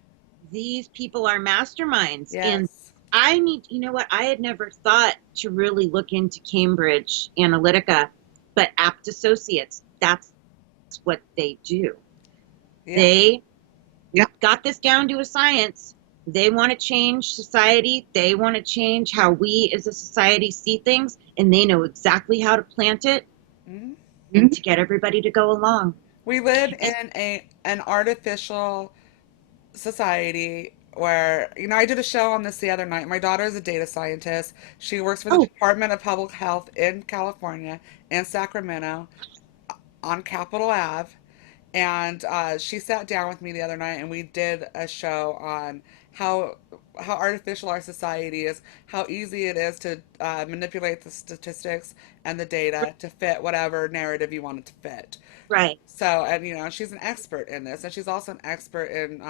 these people are masterminds, and Yes. I need, what, I had never thought to really look into Cambridge Analytica, but apt associates, that's what they do. Yeah. They got this down to a science. They want to change society. They want to change how we as a society see things, and they know exactly how to plant it Mhm. to get everybody to go along. We live And in an artificial society where, I did a show on this the other night. My daughter is a data scientist. She works for the oh, Department of Public Health in California, in Sacramento. on Capitol Ave. And she sat down with me the other night, and we did a show on how artificial our society is, how easy it is to manipulate the statistics and the data to fit whatever narrative you want it to fit. Right. So, and she's an expert in this, and she's also an expert in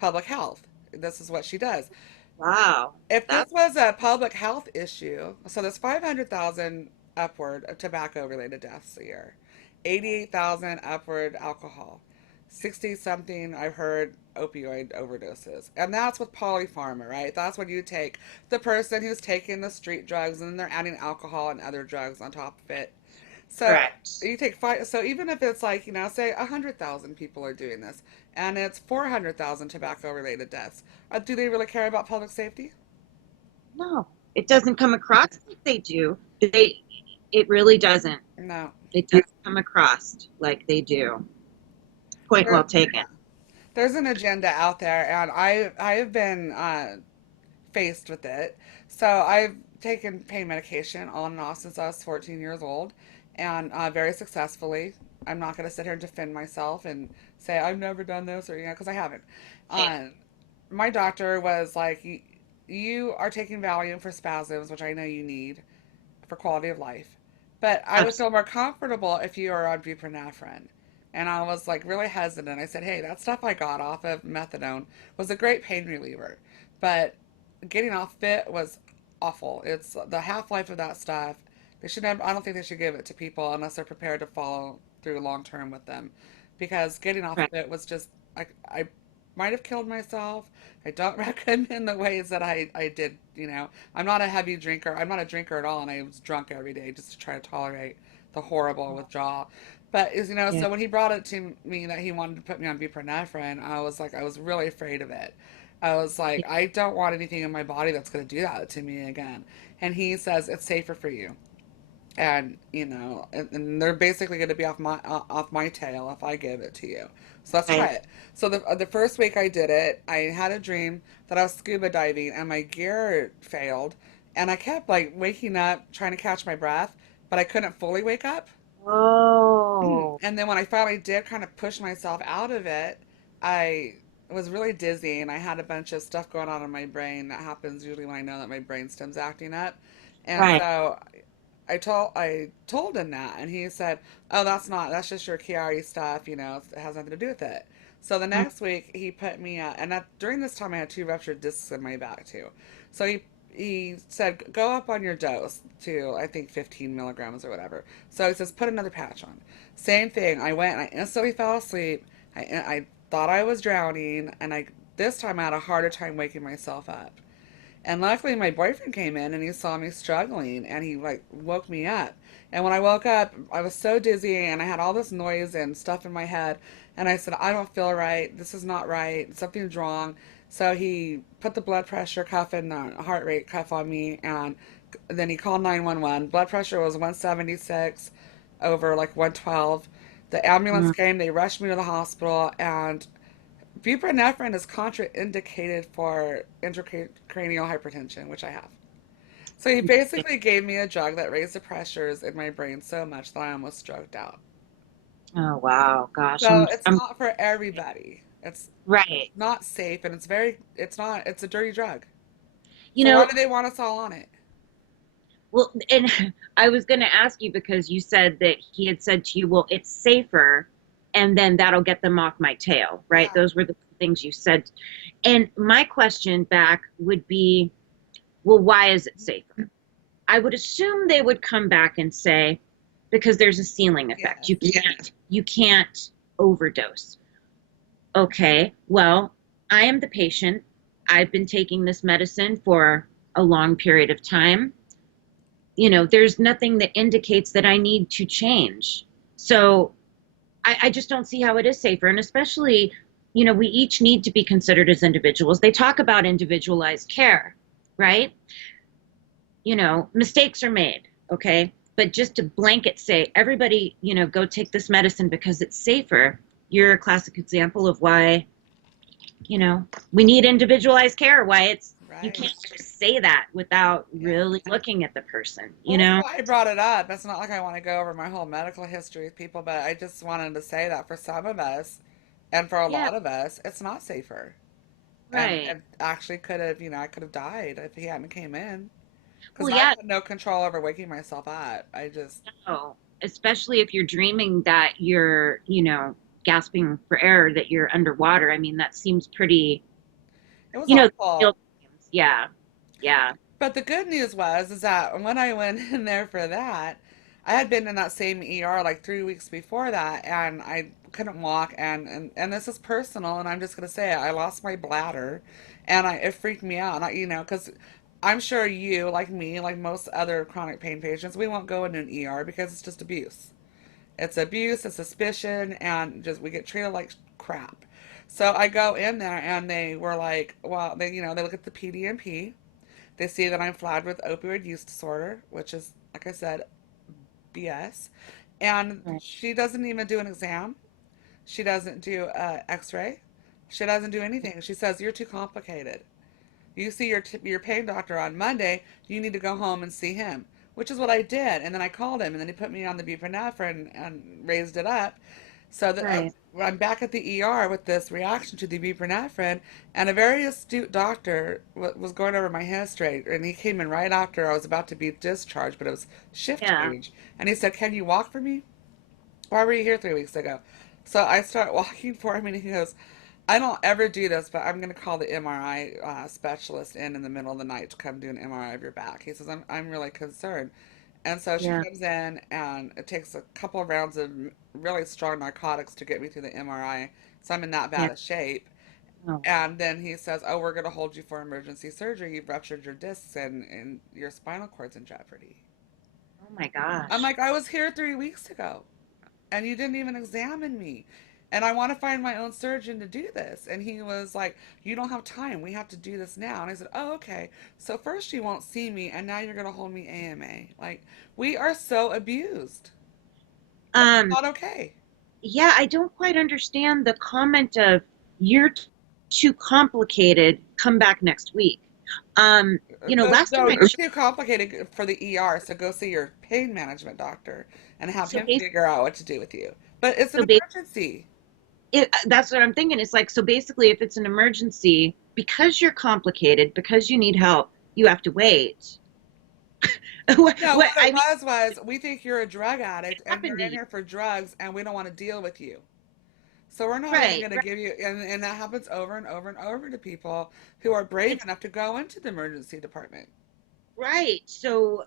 public health. This is what she does. Wow. If this That's was a public health issue, so there's 500,000 upward of tobacco related deaths a year, 88,000 upward alcohol, 60 something I've heard opioid overdoses. And that's with polypharma, right? That's when you take the person who's taking the street drugs and then they're adding alcohol and other drugs on top of it. So correct. you take five, so even if it's like, say 100,000 people are doing this and it's 400,000 tobacco related deaths, do they really care about public safety? No, it doesn't come across like they do. It really doesn't. No. It doesn't come across like they do. Point There, well taken. there's an agenda out there, and I have been faced with it. So I've taken pain medication on and off since I was 14 years old, and very successfully. I'm not going to sit here and defend myself and say I've never done this or because I haven't. Uh, my doctor was like, "You are taking Valium for spasms, which I know you need for quality of life, but I would feel more comfortable if you are on buprenorphine." And I was like really hesitant. I said, "Hey, that stuff I got off of methadone was a great pain reliever, but getting off it was awful. It's the half life of that stuff. They should have, I don't think they should give it to people unless they're prepared to follow through long term with them, because getting off Right. of it was just I might have killed myself. I don't recommend the ways that I did. I'm not a heavy drinker. I'm not a drinker at all, and I was drunk every day just to try to tolerate the horrible withdrawal. But Yeah. so when he brought it to me that he wanted to put me on buprenorphine, I was like, I was really afraid of it. I was like, I don't want anything in my body that's going to do that to me again. And he says it's safer for you, and and they're basically going to be off my tail if I give it to you. So let's try Right. it. So the first week I did it, I had a dream that I was scuba diving and my gear failed, and I kept like waking up trying to catch my breath, but I couldn't fully wake up. Oh. And then when I finally did kind of push myself out of it, I was really dizzy and I had a bunch of stuff going on in my brain that happens usually when I know that my brainstem's acting up. And Right. so I told him that, and he said, "Oh, that's just your Chiari stuff, it has nothing to do with it." So the Mm. next week he put me and during this time I had two ruptured discs in my back too. So he said, "Go up on your dose to I think 15 milligrams or whatever." So he says, "Put another patch on." Same thing. I went and I instantly fell asleep. I thought I was drowning, and this time I had a harder time waking myself up. And luckily, my boyfriend came in and he saw me struggling and he like woke me up. And when I woke up, I was so dizzy and I had all this noise and stuff in my head. And I said, "I don't feel right. This is not right. Something's wrong." So he put the blood pressure cuff and the heart rate cuff on me, and then he called 911. Blood pressure was 176 over like 112. The ambulance Mm. came, they rushed me to the hospital, and buprenorphine is contraindicated for intracranial hypertension, which I have. So he basically gave me a drug that raised the pressures in my brain so much that I almost stroked out. Oh wow. Gosh. So I'm. it's I'm. not for everybody. It's Right. not safe, and it's a dirty drug. You So why know. do they want us all on it? Well, and I was going to ask you because you said that he had said to you, "Well, it's safer, and then that'll get them off my tail." Right? Yeah. Those were the things you said. And my question back would be, well, why is it safer? I would assume they would come back and say, because there's a ceiling effect. Yes. You can't overdose. Okay, well, I am the patient. I've been taking this medicine for a long period of time. There's nothing that indicates that I need to change. So I just don't see how it is safer. And especially, we each need to be considered as individuals. They talk about individualized care, right? Mistakes are made, okay? But just to blanket say, everybody, go take this medicine because it's safer, you're a classic example of why, we need individualized care, why you Right. can't just say that without really looking at the person, Well, that's why I brought it up. It's not like I want to go over my whole medical history with people, but I just wanted to say that for some of us, and for a Yeah, lot of us, it's not safer. And right. it actually could have, I could have died if he hadn't came in. Because Well, I yeah, had no control over waking myself up. I just, no. Especially if you're dreaming that you're, gasping for air, that you're underwater. I mean, that seems pretty, it was you know, awful. yeah, yeah, But the good news is that when I went in there for that, I had been in that same ER like 3 weeks before that, and I couldn't walk, and this is personal, and I'm just gonna say it. I lost my bladder, and it freaked me out. And because I'm sure you, like me, like most other chronic pain patients, we won't go in an ER because it's just abuse. It's abuse, it's suspicion, and just we get treated like crap. So I go in there, and they were like, well, they look at the PDMP. They see that I'm flagged with opioid use disorder, which is, like I said, BS. And right, she doesn't even do an exam. She doesn't do an X-ray. She doesn't do anything. She says you're too complicated. You see your pain doctor on Monday. You need to go home and see him, which is what I did. And then I called him, and then he put me on the buprenorphine and raised it up. So that right. I'm back at the ER with this reaction to the buprenorphine, and a very astute doctor was going over my history, and he came in right after I was about to be discharged, but it was shift Yeah, change, and he said, "Can you walk for me? Why were you here 3 weeks ago?" So I start walking for him, and he goes, "I don't ever do this, but I'm going to call the MRI specialist in the middle of the night to come do an MRI of your back." He says, I'm really concerned. And so she yeah, comes in, and it takes a couple of rounds of really strong narcotics to get me through the MRI. So I'm in that yeah. bad a shape. Oh, And then he says, "Oh, we're going to hold you for emergency surgery. You've ruptured your discs, and your spinal cord's in jeopardy." oh my I'm gosh. like, "I was here 3 weeks ago, and you didn't even examine me. And I want to find my own surgeon to do this." And he was like, "You don't have time. We have to do this now." And I said, "Oh, okay. So first you won't see me, and now you're going to hold me AMA." Like, we are so abused. And it's Um, not okay. yeah, I don't quite understand the comment of you're too complicated. Come back next week. Last time No, I it's checked, too complicated for the ER, so go see your pain management doctor and have so him basically, figure out what to do with you. But it's so an emergency. that's what I'm thinking. It's like, so basically, if it's an emergency, because you're complicated, because you need help, you have to wait. No, What what I it mean was we think you're a drug addict and happened you're to in you, here for drugs, and we don't want to deal with you. So we're not even right? going to Right. give you, and that happens over and over and over to people who are brave It's enough to go into the emergency department. right. So,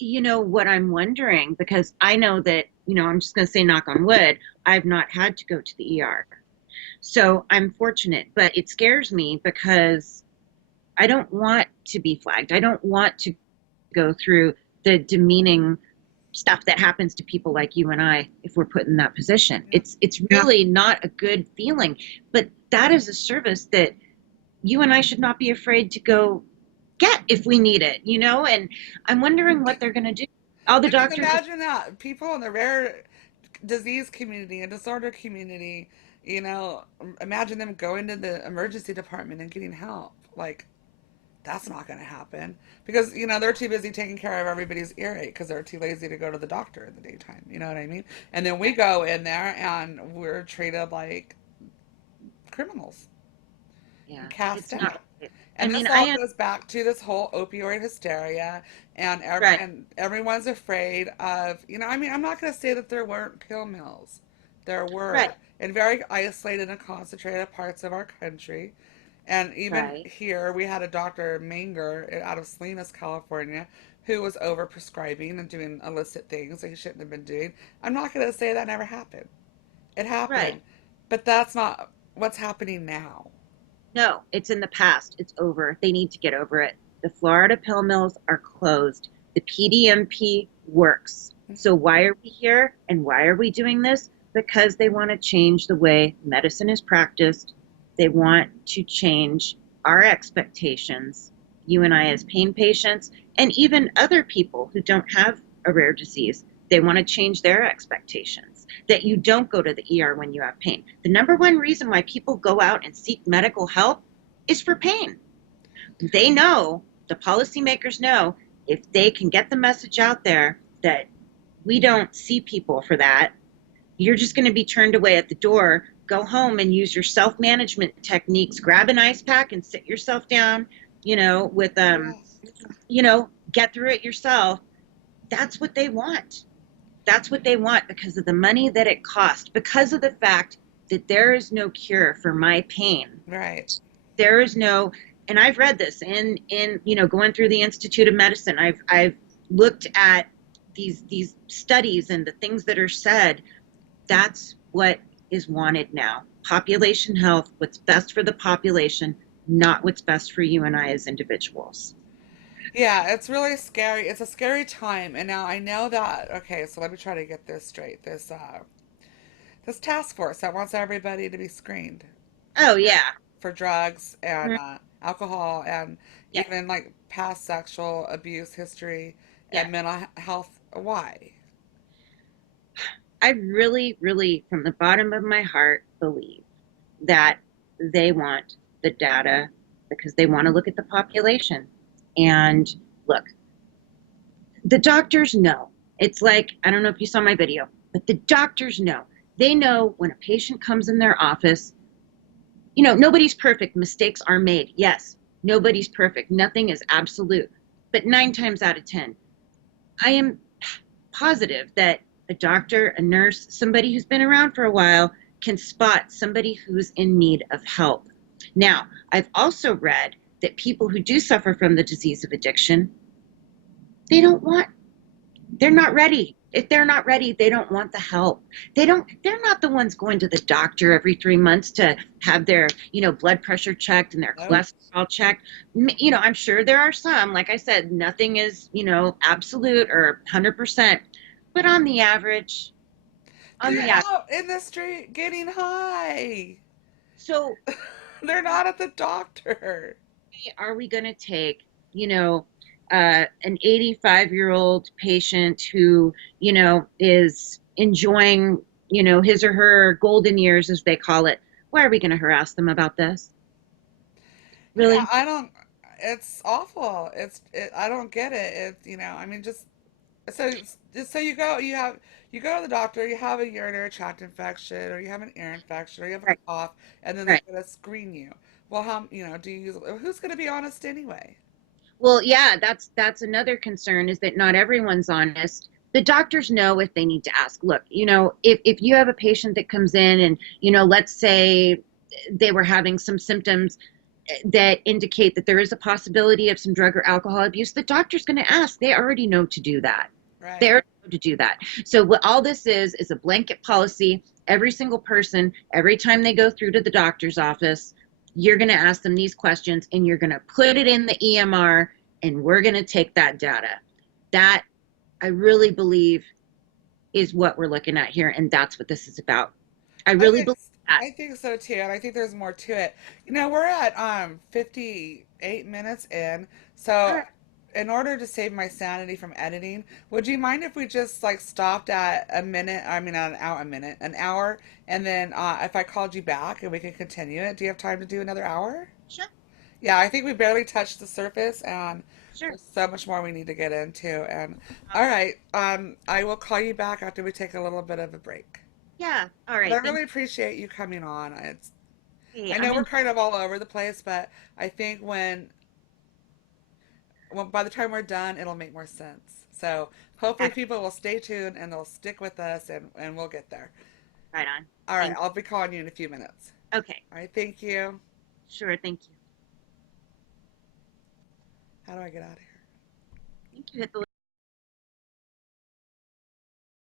what I'm wondering, because I know that, I'm just going to say knock on wood, I've not had to go to the ER. So I'm fortunate, but it scares me because I don't want to be flagged. I don't want to go through the demeaning stuff that happens to people like you and I if we're put in that position. Yeah. It's really not a good feeling, but that is a service that you and I should not be afraid to go get if we need it, and I'm wondering what they're going to do. All the I mean, doctors, imagine that people in the rare disease community and disorder community, imagine them going to the emergency department and getting help. Like, that's not going to happen because, they're too busy taking care of everybody's earache because they're too lazy to go to the doctor in the daytime. You know what I mean? And then we go in there and we're treated like criminals and yeah, cast it's not. out. I And mean, this I all am goes back to this whole opioid hysteria, and right, everyone's afraid of, I mean, I'm not going to say that there weren't pill mills. There right, were in very isolated and concentrated parts of our country. And even right, here, we had a Dr. Manger out of Salinas, California, who was over prescribing and doing illicit things that he shouldn't have been doing. I'm not going to say that never happened. It right. happened. But that's not what's happening now. No, it's in the past. It's over. They need to get over it. The Florida pill mills are closed. The PDMP works. So why are we here and why are we doing this? Because they want to change the way medicine is practiced. They want to change our expectations, you and I as pain patients, and even other people who don't have a rare disease. They want to change their expectations that you don't go to the ER when you have pain. The number one reason why people go out and seek medical help is for pain. They know the policymakers know if they can get the message out there that we don't see people for that, you're just going to be turned away at the door. Go home and use your self-management techniques. Grab an ice pack and sit yourself down, with Yes. get through it yourself. That's what they want. That's what they want because of the money that it costs, because of the fact that there is no cure for my pain. Right. There is no, and I've read this in going through the Institute of Medicine. I've looked at these studies and the things that are said. That's what is wanted now. Population health, what's best for the population, not what's best for you and I as individuals. Yeah, it's really scary. It's a scary time. And now I know that, okay, so let me try to get this straight. This task force that wants everybody to be screened Oh yeah. for drugs and alcohol and Yeah. even like past sexual abuse history Yeah. and mental health. Why? I really, really, from the bottom of my heart, believe that they want the data because they want to look at the population. And look, the doctors know. It's like, I don't know if you saw my video, but the doctors know. They know when a patient comes in their office, nobody's perfect. Mistakes are made. Yes, nobody's perfect. Nothing is absolute. But 9 times out of 10, I am positive that a doctor, a nurse, somebody who's been around for a while can spot somebody who's in need of help. Now, I've also read that people who do suffer from the disease of addiction, they don't want, they're not ready. If they're not ready, they don't want the help. They're not the ones going to the doctor every 3 months to have their, blood pressure checked and their Nope. cholesterol checked. I'm sure there are some, like I said, nothing is, absolute or 100%. But on the average, on They're the average. out in the street getting high. So They're not at the doctor. are we going to take, an 85-year-old patient who, is enjoying, his or her golden years, as they call it? Why are we going to harass them about this? Yeah, Really? I don't. It's awful. I don't get it. I mean, so you go to the doctor, you have a urinary tract infection, or you have an ear infection, or you have a Right, cough, and then they're right. gonna screen you. Well, do you use? Who's gonna be honest anyway? Well, yeah, that's another concern is that not everyone's honest. The doctors know if they need to ask. Look, if you have a patient that comes in and, let's say they were having some symptoms that indicate that there is a possibility of some drug or alcohol abuse, the doctor's going to ask. They already know to do that. They Right. already know to do that. So what all this is a blanket policy. Every single person, every time they go through to the doctor's office, you're going to ask them these questions and you're going to put it in the EMR and we're going to take that data. That I really believe is what we're looking at here. And that's what this is about. I I really think believe that. I think so too, and I think there's more to it. We're at 58 minutes in, All so right. in order to save my sanity from editing, would you mind if we just like stopped at a minute? I mean, not an hour, a minute, an hour, and then if I called you back and we could continue it, do you have time to do another hour? Sure. Yeah, I think we barely touched the surface, and Sure. there's so much more we need to get into. And Uh, all right, I will call you back after we take a little bit of a break. yeah. All But I right. Thank really appreciate you coming on. you. I know we're kind of all over the place, but I think when by the time we're done, it'll make more sense. So hopefully people will stay tuned and they'll stick with us, and we'll get there. Right on. All right, Thank I'll be calling you in a few minutes. you. Okay. All right, thank you. Sure. Thank you. How do I get out of here? Thank you. Hit the